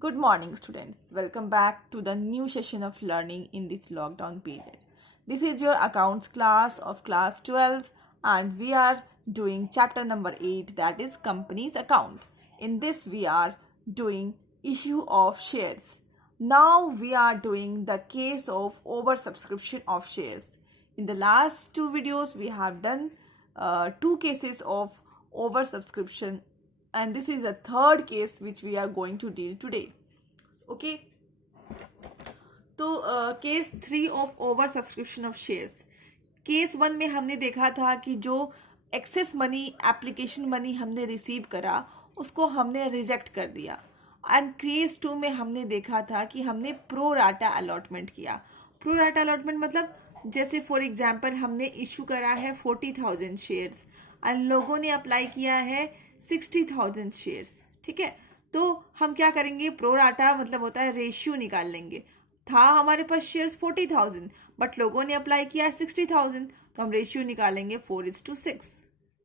Good morning, students. Welcome back to the new session of learning in this lockdown period. This is your accounts class of class 12, and we are doing chapter number 8, that is company's account. In this, we are doing issue of shares. Now we are doing the case of oversubscription of shares. In the last two videos, we have done two cases of oversubscription, and this is the third case which we are going to deal today. Okay तो case 3 of over subscription of shares. Case 1 में हमने देखा था कि जो excess money application money हमने receive करा उसको हमने रिजेक्ट कर दिया. एंड केस 2 में हमने देखा था कि हमने प्रो राटा अलॉटमेंट किया. प्रो राटा अलॉटमेंट मतलब जैसे फॉर एग्जांपल हमने इशू करा है 40,000 शेयर्स एंड लोगों ने अप्लाई किया है 60,000 शेयर्स. ठीक है, तो हम क्या करेंगे, प्रो राटा मतलब होता है रेशियो निकाल लेंगे. था हमारे पास शेयर्स 40,000 बट लोगों ने अप्लाई किया 60,000, तो हम रेशियो निकालेंगे 4:6.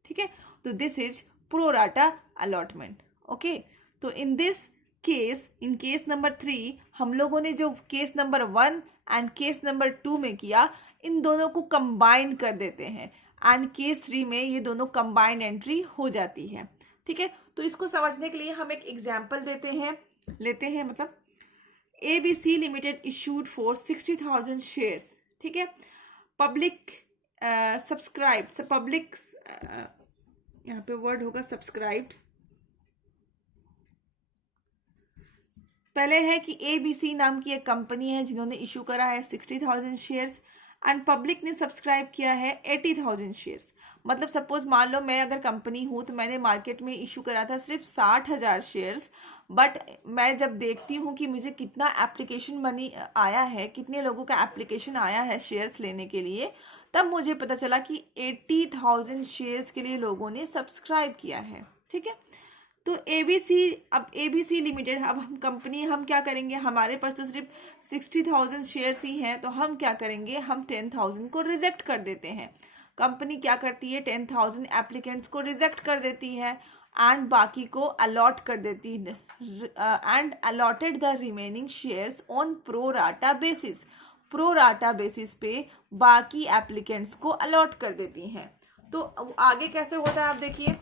ठीक है, तो this is pro rata allotment. Okay, तो in this case, in case number 3 हम लोगों ने जो case number 1 and case number 2 में किया, इन दोनों को कंबाइन कर देते हैं एंड केस 3 में ये दोनों कंबाइंड एंट्री हो जाती है. ठीक है, तो इसको समझने के लिए हम एक एग्जाम्पल लेते हैं मतलब ABC limited issued for 60,000 shares. ठीक है, पब्लिक सब्सक्राइब्ड, पब्लिक यहाँ पे वर्ड होगा सब्सक्राइब्ड. पहले है कि ABC नाम की एक कंपनी है जिन्होंने इशू करा है 60,000 शेयर्स एंड पब्लिक ने सब्सक्राइब किया है 80,000 शेयर्स. मतलब सपोज मान लो मैं अगर कंपनी हूँ तो मैंने मार्केट में इशू करा था सिर्फ 60,000 शेयर्स, बट मैं जब देखती हूँ कि मुझे कितना एप्लीकेशन मनी आया है, कितने लोगों का एप्लीकेशन आया है शेयर्स लेने के लिए, तब मुझे पता चला कि 80,000 शेयर्स के लिए लोगों ने सब्सक्राइब किया है. ठीक है, तो ABC लिमिटेड, अब हम कंपनी हम क्या करेंगे, हमारे पास तो सिर्फ 60,000 शेयर्स ही हैं, तो हम क्या करेंगे, हम 10,000 को रिजेक्ट कर देते हैं. कंपनी क्या करती है, 10,000 एप्लीकेंट्स को रिजेक्ट कर देती है एंड बाकी को अलॉट कर देती है and allotted the remaining shares on pro rata basis. Pro rata basis पे बाकी एप्लीकेंट्स को अलॉट कर देती हैं. तो आगे कैसे होता है आप देखिए.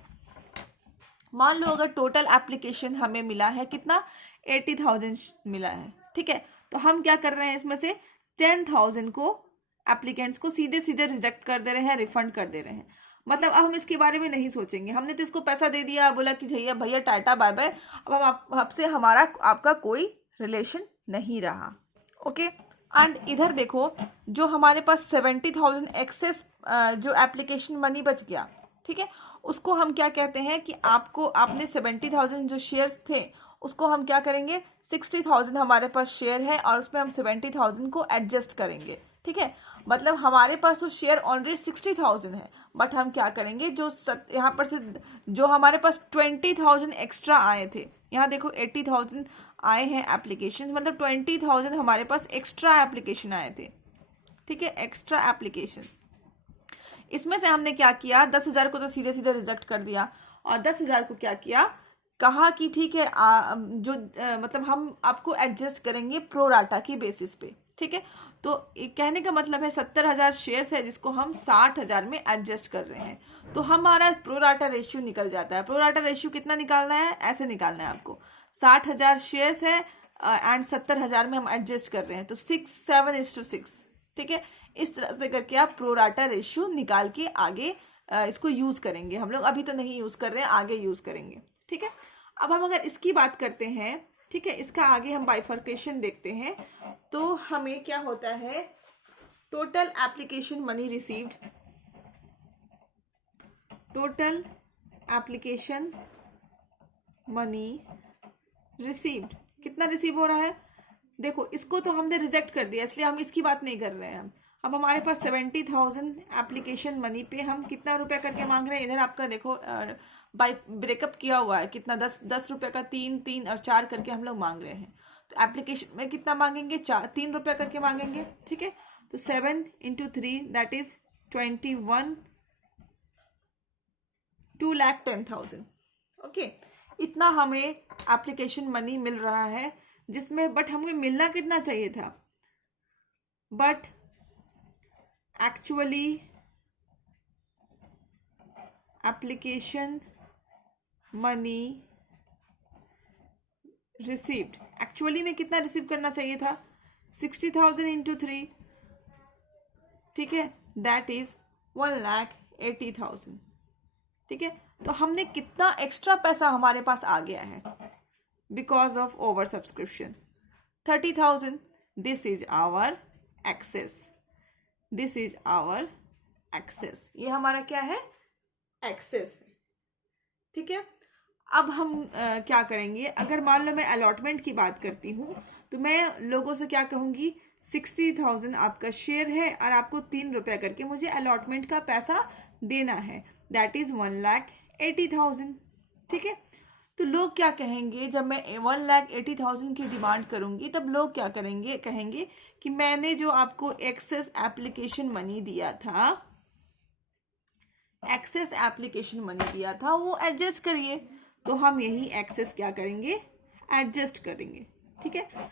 मान लो अगर टोटल एप्लीकेशन हमें मिला है कितना, 80,000 मिला है. ठीक है, तो हम क्या कर रहे हैं, इसमें से 10,000 को एप्लीकेंट्स को सीधे सीधे रिजेक्ट कर दे रहे हैं, रिफंड कर दे रहे हैं. मतलब अब हम इसके बारे में नहीं सोचेंगे, हमने तो इसको पैसा दे दिया, बोला कि भैया भैया टाटा बाय बाय, अब हम आपसे हमारा आपका कोई रिलेशन नहीं रहा. ओके, एंड इधर देखो जो हमारे पास 70,000 एक्सेस जो एप्लीकेशन मनी बच गया, ठीक है, उसको हम क्या कहते हैं कि आपने 70,000 जो शेयर्स थे उसको हम क्या करेंगे, 60,000 हमारे पास शेयर है और उसमें हम 70,000 को एडजस्ट करेंगे. ठीक है, मतलब हमारे पास तो शेयर ऑलरेडी 60,000 है, बट हम क्या करेंगे, जो यहाँ पर से जो हमारे पास 20,000 एक्स्ट्रा आए थे, यहाँ देखो 80,000 आए हैं एप्लीकेशन, मतलब 20,000 हमारे पास एक्स्ट्रा एप्लीकेशन आए थे. ठीक है, एक्स्ट्रा एप्लीकेशन, इसमें से हमने क्या किया, 10,000 को तो सीधे सीधे रिजेक्ट कर दिया और 10,000 को क्या किया, कहा कि ठीक है मतलब हम आपको एडजस्ट करेंगे प्रो राटा की बेसिस पे. ठीक है, तो कहने का मतलब है 70,000 शेयर्स है जिसको हम 60,000 में एडजस्ट कर रहे हैं, तो हमारा प्रो राटा रेशियो निकल जाता है. प्रो राटा रेशियो कितना निकालना है, ऐसे निकालना है आपको, 60,000 शेयर्स है एंड 70,000 में हम एडजस्ट कर रहे हैं, तो 7:6. ठीक है, इस तरह से करके आप प्रो राटा रेशियो निकाल के आगे इसको यूज करेंगे. हम लोग अभी तो नहीं यूज कर रहे हैं, आगे यूज करेंगे. ठीक है, अब हम अगर इसकी बात करते हैं, ठीक है, इसका आगे हम बाइफर्केशन देखते हैं, तो हमें क्या होता है, total application money received, total application money received कितना रिसीव हो रहा है. देखो इसको तो हमने रिजेक्ट कर दिया, इसलिए हम इसकी बात नहीं कर रहे हैं. अब हमारे पास 70,000 एप्लीकेशन मनी पे हम कितना रुपया करके मांग रहे हैं, इधर आपका देखो बाई ब्रेकअप किया हुआ है, कितना 10 रुपये का 3 और 4 करके हम लोग मांग रहे हैं. तो एप्लीकेशन में कितना मांगेंगे, 3 रुपया करके मांगेंगे. ठीक है, तो 7 × 3 दैट इज 21, 2,10,000. ओके, इतना हमें एप्लीकेशन मनी मिल रहा है, जिसमें बट हमें मिलना कितना चाहिए था, but actually application money received, actually में कितना रिसीव करना चाहिए था, 60,000 इंटू 3, ठीक है, दैट इज 1,80,000, ठीक है। तो हमने कितना एक्स्ट्रा पैसा हमारे पास आ गया है because of over subscription, 30,000, this is our excess, this is our excess, ये हमारा क्या है, एक्सेस है, ठीक है। अब हम क्या करेंगे, अगर मान लो मैं अलॉटमेंट की बात करती हूँ तो मैं लोगों से क्या कहूँगी, 60,000 आपका शेयर है और आपको 3 रुपया करके मुझे अलॉटमेंट का पैसा देना है, दैट इज 1,80,000, ठीक है। तो लोग क्या कहेंगे, जब मैं 1,80,000 की डिमांड करूंगी तब लोग क्या करेंगे, कहेंगे कि मैंने जो आपको एक्सेस एप्लीकेशन मनी दिया था, एक्सेस एप्लीकेशन मनी दिया था वो एडजस्ट करिए। तो हम यही एक्सेस क्या करेंगे, एडजस्ट करेंगे, ठीक है।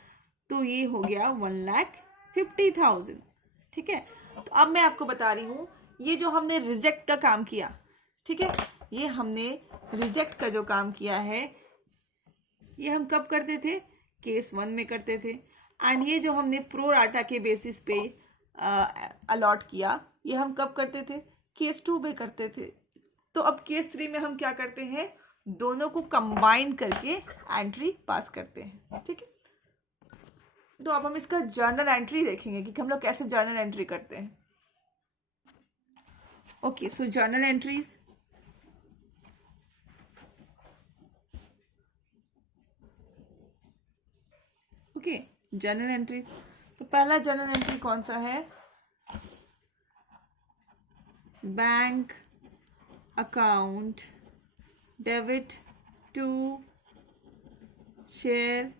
तो ये हो गया 1,50,000, ठीक है। तो अब मैं आपको बता रही हूँ, ये जो हमने रिजेक्ट का काम किया, ठीक है, ये हमने रिजेक्ट का जो काम किया है, ये हम कब करते थे, केस 1 में करते थे। एंड ये जो हमने प्रो राटा के बेसिस पे अलॉट किया, ये हम कब करते थे, केस 2 में करते थे। तो अब केस 3 में हम क्या करते हैं, दोनों को कंबाइन करके एंट्री पास करते हैं, ठीक है। तो अब हम इसका जर्नल एंट्री देखेंगे कि हम लोग कैसे जर्नल एंट्री करते हैं। Okay, so journal entries, okay, journal entries. तो पहला जर्नल एंट्री कौन सा है, bank account debit to share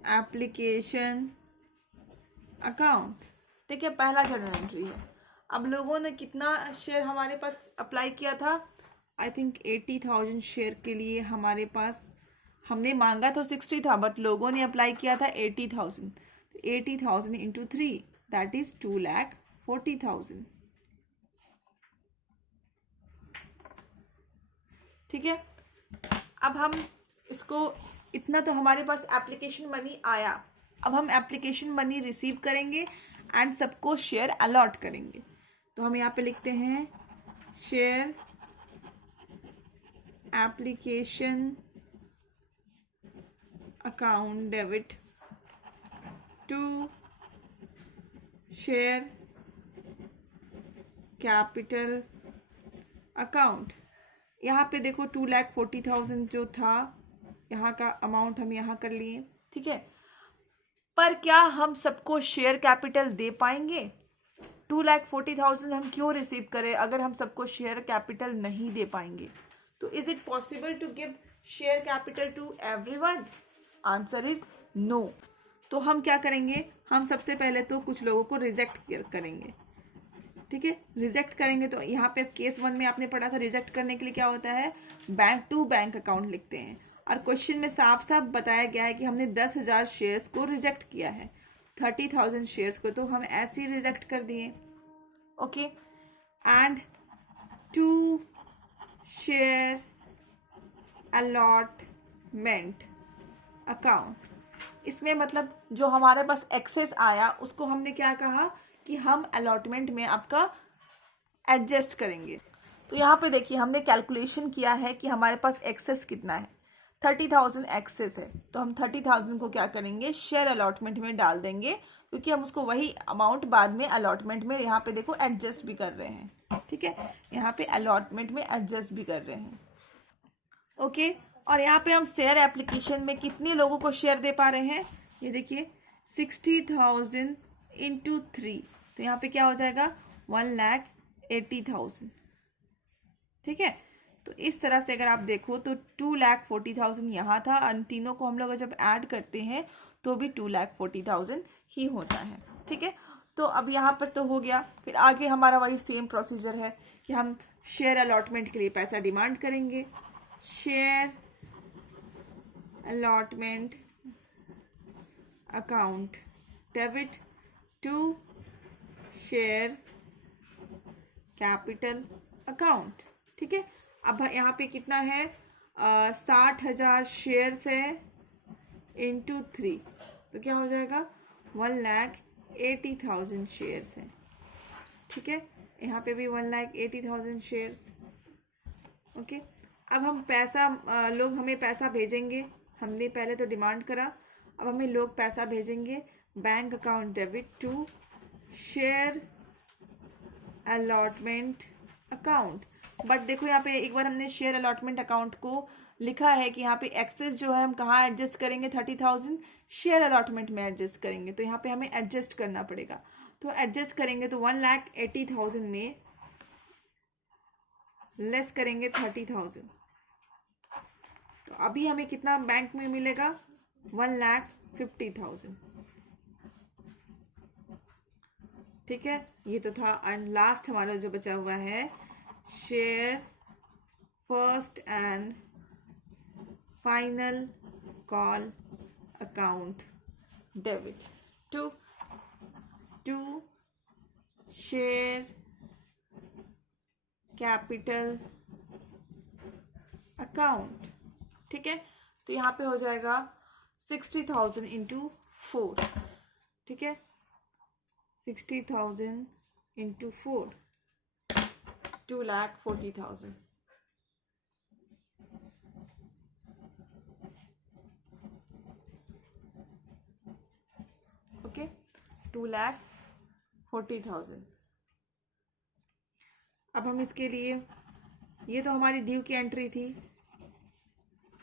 application account, ठीक है, पहला जर्नल एंट्री है। अब लोगों ने कितना शेयर हमारे पास अप्लाई किया था, आई थिंक 80,000 शेयर के लिए हमारे पास, हमने मांगा तो 60 था बट लोगों ने अप्लाई किया था 80,000, तो 80,000 इंटू 3 दैट इज 2,40,000, ठीक है। अब हम इसको, इतना तो हमारे पास एप्लीकेशन मनी आया, अब हम एप्लीकेशन मनी रिसीव करेंगे एंड सबको शेयर अलॉट करेंगे। तो हम यहाँ पे लिखते हैं share application account debit to share capital account. यहाँ पे देखो 2,40,000 जो था, यहाँ का अमाउंट हम यहाँ कर लिए, ठीक है। पर क्या हम सबको शेयर कैपिटल दे पाएंगे, 2,40,000 हम क्यों रिसीव करें अगर हम सबको शेयर कैपिटल नहीं दे पाएंगे। तो is it possible to give share capital to everyone, answer is no. तो हम क्या करेंगे, हम सबसे पहले तो कुछ लोगों को रिजेक्ट करेंगे, ठीक है। रिजेक्ट करेंगे तो यहाँ पे केस 1 में आपने पढ़ा था, रिजेक्ट करने के लिए क्या होता है, बैंक टू बैंक अकाउंट लिखते हैं, और क्वेश्चन में साफ साफ बताया गया है कि हमने 10,000 शेयर्स को रिजेक्ट किया है, 30,000 शेयर्स को तो हम ऐसे ही रिजेक्ट कर दिए, okay. And to share allotment account, इसमें मतलब जो हमारे पास एक्सेस आया उसको हमने क्या कहा कि हम अलॉटमेंट में आपका एडजस्ट करेंगे। तो यहाँ पे देखिए हमने कैलकुलेशन किया है कि हमारे पास एक्सेस कितना है, 30,000 एक्सेस है, तो हम 30,000 को क्या करेंगे, शेयर अलॉटमेंट में डाल देंगे, क्योंकि हम उसको वही अमाउंट बाद में अलॉटमेंट में यहाँ पे देखो एडजस्ट भी कर रहे हैं, ठीक है, यहाँ पे अलॉटमेंट में एडजस्ट भी कर रहे हैं, ओके। और यहाँ पे हम शेयर एप्लीकेशन में कितने लोगों को शेयर दे पा रहे हैं, ये देखिए 60,000 इंटू 3, तो यहाँ पे क्या हो जाएगा 1,80,000, ठीक है। तो इस तरह से अगर आप देखो तो 2,40,000 यहाँ था, और तीनों को हम लोग जब ऐड करते हैं तो भी 2,40,000 ही होता है, ठीक है। तो अब यहाँ पर तो हो गया, फिर आगे हमारा वही सेम प्रोसीजर है कि हम शेयर अलॉटमेंट के लिए पैसा डिमांड करेंगे, share allotment account debit to share capital account. ठीक है, अब यहाँ पे कितना है, 60,000 शेयर्स है इंटू 3, तो क्या हो जाएगा 1,80,000 शेयर्स है। ठीक है, यहाँ पे भी 1,80,000 शेयर्स। ओके, अब हम पैसा लोग हमें पैसा भेजेंगे, हमने पहले तो डिमांड करा, अब हमें लोग पैसा भेजेंगे bank account debit to share allotment account. But देखो यहाँ पे एक बार हमने शेयर अलॉटमेंट अकाउंट को लिखा है कि यहाँ पे एक्सेस जो है हम कहाँ एडजस्ट करेंगे, 30,000 शेयर अलॉटमेंट में एडजस्ट करेंगे, तो यहाँ पे हमें एडजस्ट करना पड़ेगा। तो एडजस्ट करेंगे तो 1,80,000 में लेस करेंगे 30,000, तो अभी हमें कितना बैंक में मिलेगा 1,50,000। ठीक है, ये तो था। एंड लास्ट हमारा जो बचा हुआ है, share first and final call account debit to share capital account. ठीक है, तो यहाँ पे हो जाएगा 60,000 इंटू 4। ठीक है, 60,000 इंटू 4, 2,40,000। ओके, 2,40,000। अब हम इसके लिए, ये तो हमारी ड्यू की एंट्री थी,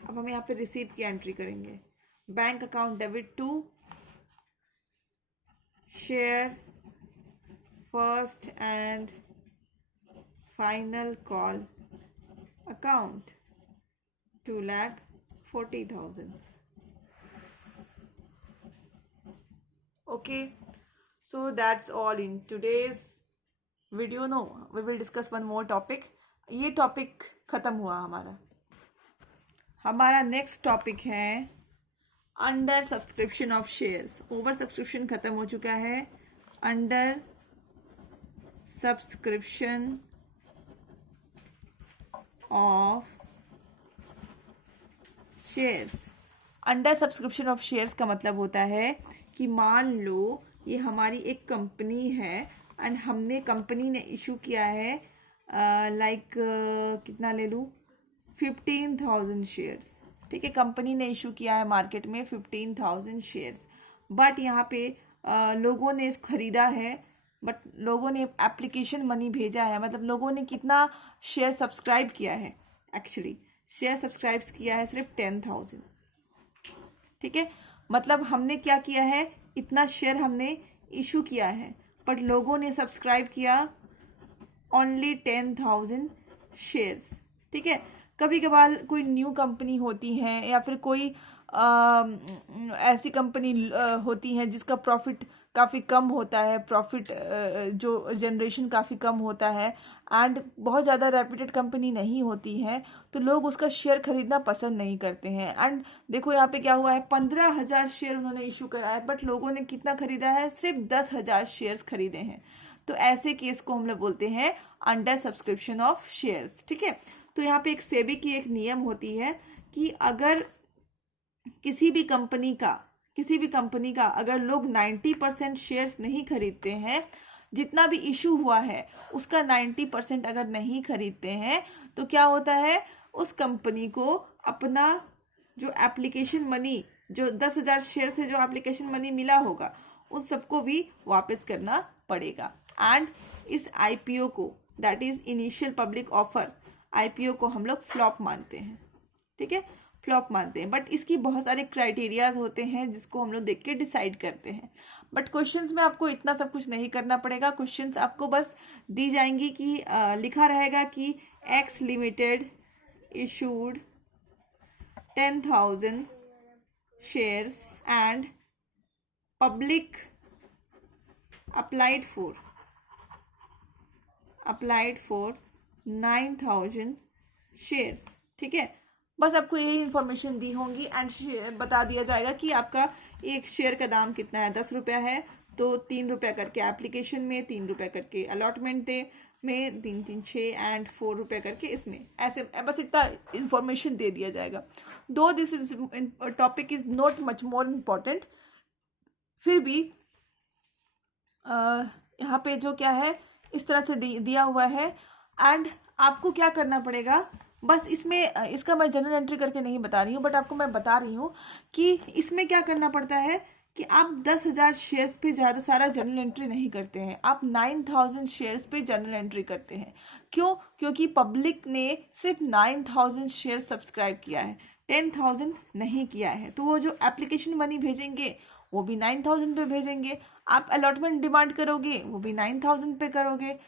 अब हम यहाँ पे रिसीव की एंट्री करेंगे, bank account debit to share first and final call account 2,40,000. Okay, so that's all in today's video. No, we will discuss one more topic. ये टॉपिक खत्म हुआ हमारा नेक्स्ट टॉपिक है under subscription of shares. Over subscription खत्म हो चुका है, under subscription of shares. Under subscription of shares का मतलब होता है कि मान लो ये हमारी एक कंपनी है एंड हमने, कंपनी ने इशू किया है कितना ले लूँ, 15,000 शेयर्स. ठीक है, कंपनी ने इशू किया है मार्केट में 15,000 शेयर्स, बट यहाँ पे लोगों ने खरीदा है, बट लोगों ने एप्लीकेशन मनी भेजा है. मतलब लोगों ने कितना शेयर सब्सक्राइब किया है, एक्चुअली शेयर सब्सक्राइब किया है सिर्फ 10,000. ठीक है, मतलब हमने क्या किया है, इतना शेयर हमने इशू किया है, बट लोगों ने सब्सक्राइब किया ओनली 10,000 शेयर्स. ठीक है, कभी कभार कोई न्यू कंपनी होती है या फिर कोई ऐसी कंपनी होती है जिसका प्रॉफिट काफ़ी कम होता है, प्रॉफिट जो जनरेशन काफ़ी कम होता है एंड बहुत ज़्यादा रेप्यूटेड कंपनी नहीं होती है, तो लोग उसका शेयर खरीदना पसंद नहीं करते हैं. एंड देखो यहाँ पे क्या हुआ है, 15,000 शेयर उन्होंने इशू करा है, बट लोगों ने कितना खरीदा है, सिर्फ 10,000 शेयर्स खरीदे हैं. तो ऐसे केस को हम लोग बोलते हैं अंडर सब्सक्रिप्शन ऑफ शेयर्स. ठीक है, तो यहाँ पे एक सेबी की एक नियम होती है कि अगर किसी भी कंपनी का अगर लोग 90% शेयर्स नहीं खरीदते हैं, जितना भी इशू हुआ है उसका 90% अगर नहीं खरीदते हैं, तो क्या होता है, उस कंपनी को अपना जो एप्लीकेशन मनी, जो 10,000 शेयर से जो एप्लीकेशन मनी मिला होगा, उस सबको भी वापस करना पड़ेगा. एंड इस आईपीओ को, that is initial public offer, IPO को हम लोग फ्लॉप मानते हैं. ठीक है, फ्लॉप मानते हैं, बट इसकी बहुत सारे क्राइटेरियाज होते हैं जिसको हम लोग देख के डिसाइड करते हैं. बट क्वेश्चंस में आपको इतना सब कुछ नहीं करना पड़ेगा. क्वेश्चंस आपको बस दी जाएंगी कि लिखा रहेगा कि x limited issued 10,000 shares and public applied for 9,000 shares. ठीक है, बस आपको यही इंफॉर्मेशन दी होंगी एंड बता दिया जाएगा कि आपका एक शेयर का दाम कितना है। 10 रुपया है तो 3 रुपया करके एप्लीकेशन में, 3 रुपया करके अलॉटमेंट डे में, 3 3 6 एंड 4 रुपया करके इसमें, ऐसे बस इतना इंफॉर्मेशन दे दिया जाएगा। दो this is topic is not much more important, फिर भी यहाँ पे जो क्या है इस तरह से दिया हुआ है। एंड आपको क्या करना पड़ेगा, बस इसमें इसका मैं जनरल एंट्री करके नहीं बता रही हूँ, बट आपको मैं बता रही हूँ कि इसमें क्या करना पड़ता है कि आप 10,000 शेयर्स पे ज़्यादा सारा जनरल एंट्री नहीं करते हैं, आप 9,000 शेयर्स पे जनरल एंट्री करते हैं। क्यों? क्योंकि पब्लिक ने सिर्फ 9,000 शेयर सब्सक्राइब किया है, 10,000 नहीं किया है। तो वो जो एप्लीकेशन मनी भेजेंगे वो भी 9,000 पे भेजेंगे, आप अलॉटमेंट डिमांड करोगे वो भी 9,000 पे करोगे,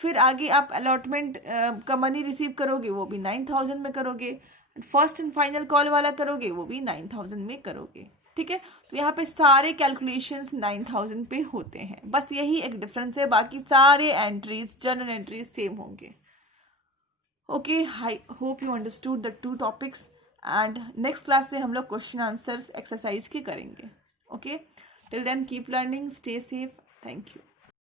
फिर आगे आप अलॉटमेंट का मनी रिसीव करोगे वो भी 9,000 में करोगे, फर्स्ट एंड फाइनल कॉल वाला करोगे वो भी 9,000 में करोगे। ठीक है, तो यहाँ पे सारे कैलकुलेशंस 9,000 पे होते हैं, बस यही एक डिफरेंस है, बाकी सारे एंट्रीज जनरल एंट्रीज सेम होंगे। Okay, I hope you understood the 2 topics and next class से हम लोग क्वेश्चन आंसर्स एक्सरसाइज के करेंगे। Okay, till then keep learning, stay safe, thank you.